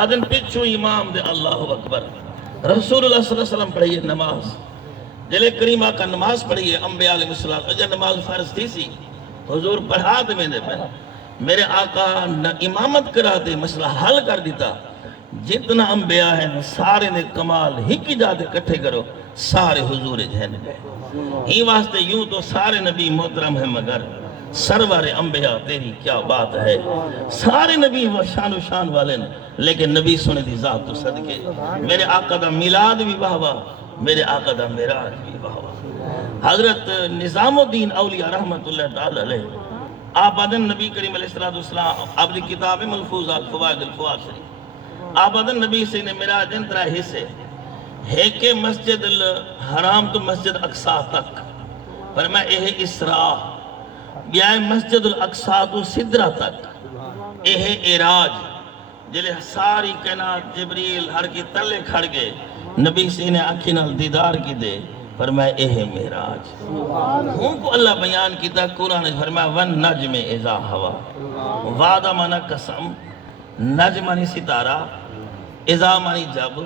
آدن پچھو امام دے اللہ اکبر رسول اللہ صلی اللہ علیہ وسلم پڑھئیے نماز جلے کریم آقا نماز پڑھئیے انبیاء علیہ السلام اگر نماز فرض تھی سی حضور پڑھا دے میں دے پہنے میرے آقا امامت کرا دے مسئلہ حل کر دیتا جتنا انبیاء ہیں سارے نے کمال ہی کی جاتے کٹھے کرو سارے حضور جہنے ہی واسطے یوں تو سارے نبی محترم ہیں مگر سرور انبیاء تیری کیا بات ہے سارے نبی وہ شان و شان والے نے لیکن نبی سنے دی ذات تو صدقے میرے آقا دا میلاد بھی واہ میرے آقا دا معراج بھی واہ حضرت نظام الدین اولیاء رحمت اللہ تعالی علیہ آپ آدن نبی کریم علیہ السلام آپ دی کتاب ملفوظات فوائد الفواد شریف آپ آدن نبی سے نے معراج انترا حصے ہے کہ مسجد الحرام تو مسجد اقصی تک پر میں اے اسراء بیائے مسجد الاقصی تو صدرہ تک اے اعراج جلے ساری کائنات جبریل ہر کی تلے کھڑ گئے نبی سے نے آنکھیں نال دیدار کی دے فرمائے اے معراج ہوں کو اللہ بیان کیتا قرآن نے فرمایا ون نجم اذا ہوا وعدہ مانا قسم نجم مانی ستارہ اذا مانی جب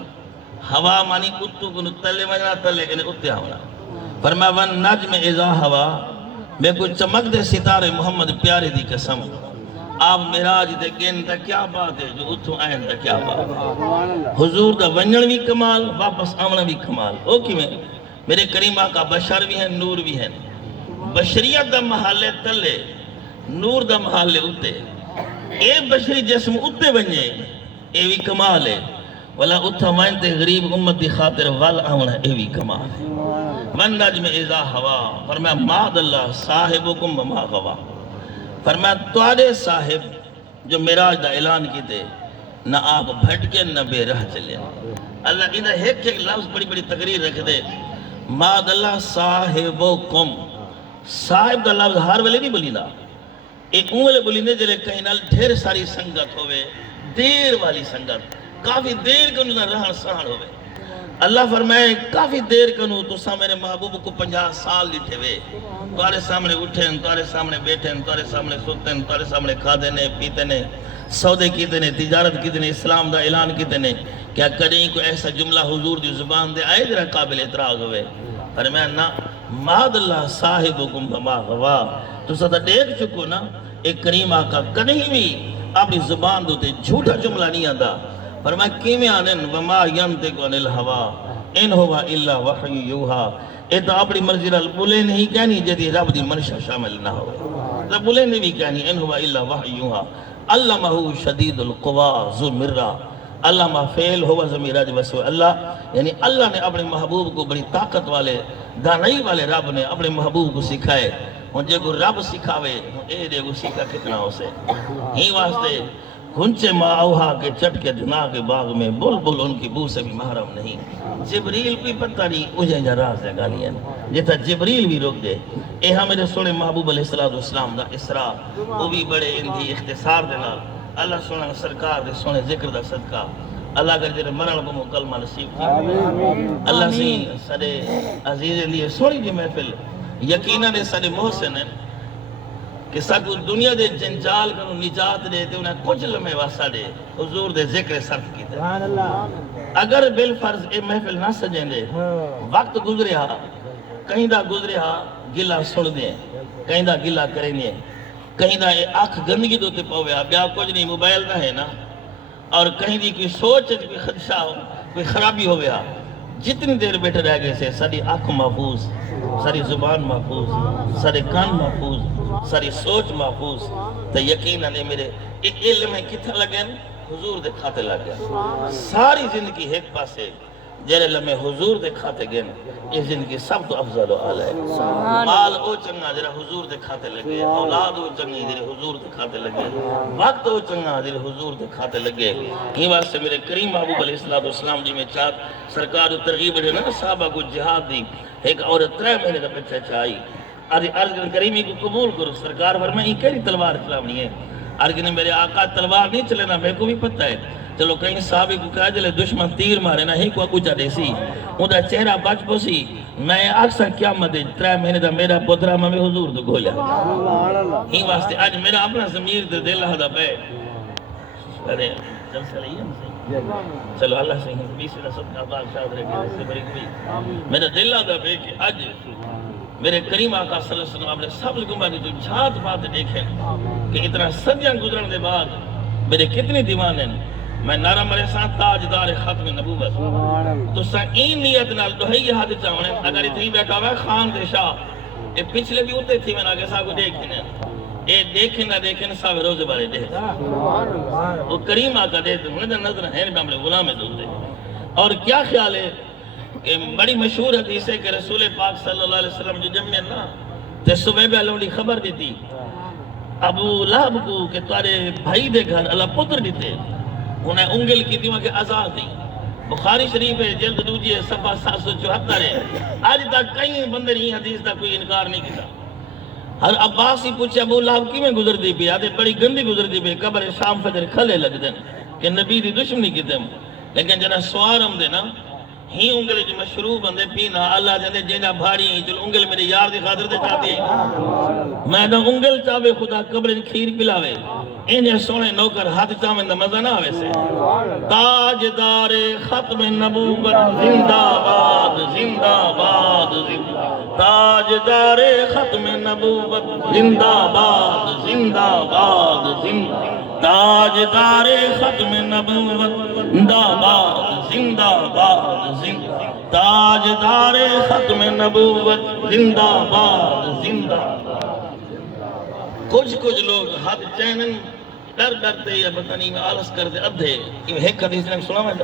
ہوا مانی اتو کنو تلے مجنا تلے کنے اتے ہونا فرمایا ون نجم اذا ہوا میں کوئی چمک دے ستارے محمد پیارے دی قسم آپ معراج دے گن دا کیا بات ہے جو اتھو آئین دا کیا بات ہے حضور دا ونجن بھی کمال واپس آمنا بھی کمال او کی میں میرے کریم آقا بشر بھی ہیں نور بھی ہیں بشریت دا محلے تلے نور دا محلے اتے اے بشری جسم اتے بنجے اے بھی کمال ہے ولا اتھا مائنتے غریب امت دی خاطر وال آمنا اے بھی کمال ہے من نجم اذا ہوا فرمایا ماد اللہ صاحبکم وما غوا فرمایا توارے صاحب جو معراج دا اعلان کی دے نہ آپ بھٹ کے نہ بے رہ چلے اللہ ادھا ایک لفظ بڑی بڑی تقریر رکھ دے ماد اللہ صاحبکم صاحب دا لفظ ہر ویلے نہیں بولی دا ایک اونگلے بولی نے جلے کہیں نال ڈھیر ساری سنگت ہوئے دیر والی سنگت کافی دیر کنو نہ رہن سہن ہوئے اللہ فرمائے کافی دیر کنو تو سا میرے محبوب کو 50 سال لٹھے ہوئے تمہارے سامنے اٹھیں تمہارے سامنے بیٹھیں تمہارے سامنے سوتے ہیں تمہارے سامنے کھادے نے پیتے نے سودے کیتے نے تجارت کیتے نے اسلام دا اعلان کیتے نے کیا کریں کوئی ایسا جملہ حضور دی زبان دے آئے جرا قابل اعتراض ہوئے فرمایا نا ماد اللہ صاحبکم وما غوا تو سدا دیکھ چکو نا ایک کریم آقا کہیں بھی اپنی زبان دوتے جھوٹا جملہ نہیں آتا فرمایا کیمیں آنن وما ینتق عن الہوا ان ہوا الا وحی یوہا اے تو اپنی مرضی رال بولے نہیں کہنی جدی رب دی منشا شامل نہ ہوئے تو بولے نہیں بھی کہنی ان ہوا الا وحی یوہا علمہ شدید القوا ذو مرہ علمہ فعل ہوا ضمیر راج وسو اللہ یعنی اللہ نے اپنے محبوب کو بڑی طاقت والے دانائی والے رب نے اپنے محبوب کو سکھائے ہوں جے کو رب سکھاوے اے دے کو سکھا کتنا ہو سے ہی واسطے گھنچے ماؤہا کے چٹ کے دھنا کے باغ میں بلبل ان کی بو سے بھی محرم نہیں جبریل بھی پتہ نہیں اجھے جا راز ہے گالیاں جیتا جبریل بھی روک دے اے ہاں میرے سوڑے محبوب علیہ السلام دا اسراء وہ بھی بڑے اندھی اختصار دینا اللہ سونا سرکار دے سونے ذکر دا صدقہ اللہ اگر جنہیں مرن کو مکلمہ نصیب کی اللہ سے سڑے عزیز لیے سوڑی جی محفل یقیناً سڑے محسن ہیں کہ سکو دنیا دے جنجال کنو نجات دے تے انہیں کچھ لمحے واسا دے حضور دے ذکر صرف کی دے اگر بالفرض اے محفل نہ سجیں دے وقت گزرے ہاں کہیں دا گزرے ہاں گلہ سن دیں کہیں دا گلہ کریں دیں کہیں دا آنکھ گندگی دوتے پاوے ہاں بیا کچھ نہیں موبائل نہ ہے نا اور کہیں دی کوئی سوچ کوئی خدشہ ہو کوئی خرابی ہو گیا جتنی دیر بیٹھے رہ گئے سے ساری آنکھ محفوظ ساری زبان محفوظ سارے کان محفوظ ساری سوچ محفوظ تو یقیناً میرے ایک علم ہے کتھا لگے حضور دے کھاتے لگ گیا ساری زندگی ایک پاسے جیرے لمحے حضور دے کھاتے گئے یہ زندگی سب تو افضل و اعلی ہے مال او چنگا جیرے حضور دے کھاتے لگے اولاد او چنگی جیرے حضور دے کھاتے لگے وقت او چنگا جیرے حضور دے کھاتے لگے یہ واسطے سے میرے کریم محبوب علیہ السلام جی میں چاہت سرکار جو ترغیب ہے نا صحابہ کو جہاد دی ایک عورت 3 مہینے کا پیچھے چاہی ارجن کریمی کو قبول کرو سرکار فرمائے یہ کیری تلوار چلاونی ہے ارجن میرے آقا تلوار نہیں چلنا میرے کو بھی پتہ ہے چلو کہیں صحابی کو کہا جلے دشمن تیر مارے نا ہی کو اکوچا دے سی اندھا چہرہ بچ پوسی میں اکثر کیا مدے 3 مہینے دا میرا پترہ میں حضور تو گولیا ہی واسطے آج میرا اپنا ضمیر دے دل دا پہ جلسہ لئی ہے صحیح چلو اللہ سے ہی بیسی رسد کا پاک شاد رہے گا اس سے بڑی کوئی میرا دل آدھا بے کہ اج میرے کریم آقا صلی اللہ علیہ وسلم اپنے سبز گمبہ کی جو جھات بات دیکھیں کہ اتنا صدیاں گزرن دے بعد میرے کتنی دیوان ہیں میں نعرہ مرے ساتھ تاجدار ختم نبوت تو این نیت نال دہائی یاد چاہنے اگر اتنی بیٹھا ہوا ہے خان دے شاہ یہ پچھلے بھی ہوتے تھی میں آگے ساہ کو دیکھنے اے دیکھیں نہ دیکھیں ساہ روزے بارے دے وہ کریم آقا دیتے انہیں نظر ہے میں اپنے غلام دے اور کیا خیال ہے کہ بڑی مشہور حدیث ہے کہ رسول پاک صلی اللہ علیہ وسلم جو جمعہ نا تے صبح بھی اللہ نے خبر دیتی ابو لہب کو کہ تارے بھائی دے گھر اللہ پتر دیتے انہیں انگل کی دیوان کے آزاد دی بخاری شریف ہے جلد دوجی ہے صفحہ 774 ہے آج تک کئی بندے نہیں حدیث کا کوئی انکار نہیں کیتا ہر عباس ہی پوچھے ابو لہب کی میں گزر دی پی آدھے بڑی گندی گزر دی پی قبر شام فجر کھلے لگ دیں کہ نبی دی دشمنی کی تم لیکن جنہ سوارم دے نا ہی انگل جو مشروع بندے پینا اللہ جاندے جینا بھاری ہیں چل انگل میرے یار دی خاطر دے چاہتی ہے میں نہ انگل چاہوے خدا قبر کھیر پلاوے انہیں سونے نوکر ہاتھ چاہوے نہ مزہ نہ آوے سے تاجدار ختم نبوت زندہ باد زندہ باد تاجدار ختم نبوت زندہ باد زندہ باد تاجدار ختم نبوت زندہ باد زندہ باد تاجدار ختم نبوت زندہ باد زندہ کچھ لوگ حد چینن ڈر ڈرتے یا پتہ نہیں میں آلس کرتے ادھے یہ ایک حدیث نے سنا میں